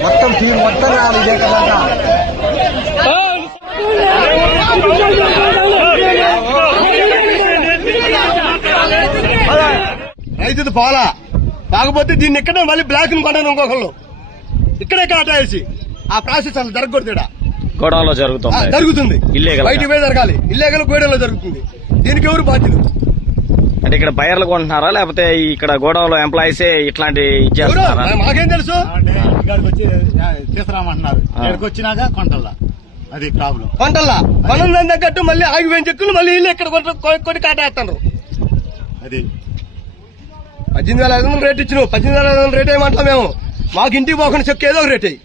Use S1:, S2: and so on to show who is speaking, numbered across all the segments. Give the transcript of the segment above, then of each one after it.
S1: మొత్తం టీం మొత్తం రావాలి ఇదే కదా
S2: రైతుది పోలా. కాకపోతే దీన్ని ఇక్కడే మళ్ళీ బ్లాక్ కొంటాను ఇంకొకళ్ళు. ఇక్కడే కాటేసి ఆ ప్రాసెస్ అసలు జరగకూడదు.
S3: గోడౌన్లో
S2: ఆ,
S3: జరుగుతుంది.
S2: జరుగుతుంది. బయటికి పోయి జరగాలి. ఇల్లేగల గోడలో జరుగుతుంది. దీనికి ఎవరు బాధ్యులు?
S3: అంటే ఇక్కడ బయర్లు కొంటున్నారా? లేకపోతే ఇక్కడ గోడౌన్లో ఎంప్లాయీస్ ఇట్లాంటి
S2: మాకేం తెలుసు?
S4: ఇక్కడికి వచ్చి తీసుకురామంటున్నారు. ఇక్కడికి వచ్చినాక కొంటల్లా. అది ప్రాబ్లం
S2: పనులు తగ్గట్టు మళ్ళీ ఆగిపోయిన చెక్కులు మళ్ళీ ఇల్లు ఇక్కడ కొట్టి కాటేస్తున్నారు?
S4: అది
S2: పద్దెనిమిది వేల ఐదు వందలు రేట్ ఇచ్చినావు. పద్దెనిమిది వేల ఐదు వందలు రేట్ వేయమంటాం మేము? మాకు ఇంటికి పోకుండా చెక్కు ఏదో ఒక రేట్ అయ్యి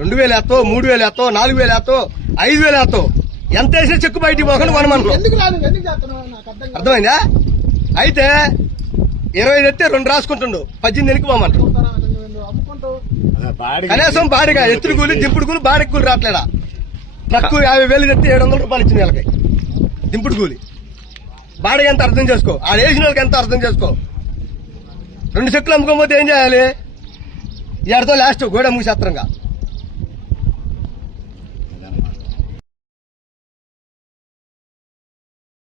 S2: రెండు వేలు ఎత్తో మూడు వేలు ఎత్తో నాలుగు వేలు ఎత్తో ఐదు వేలు ఎత్తో ఎంత వేసినా చెక్కు బయటికి పోకుండా కొనమంటాం అర్థమైందా? అయితే ఇరవై ఐదు ఎత్తే రెండు రాసుకుంటుండు. పద్దెనిమిది
S4: అదే బాడీ
S2: కనీసం బాడిగా ఎత్తుడు కూలి దింపుడు కూలి బాడికి కూలి రావట్లేడా ట్రక్కు యాభై వేలు తెస్తే ఏడు వందల రూపాయలు ఇచ్చింది వీళ్ళకి. దింపుడు కూలి. బాడిగ ఎంత అర్థం చేసుకో? ఆ వేసిన వాళ్ళకి ఎంత అర్థం చేసుకో? రెండు చెట్లు అమ్ముకోకపోతే ఏం చేయాలి? ఎడతో లాస్ట్ గోడ మూసేత్రంగా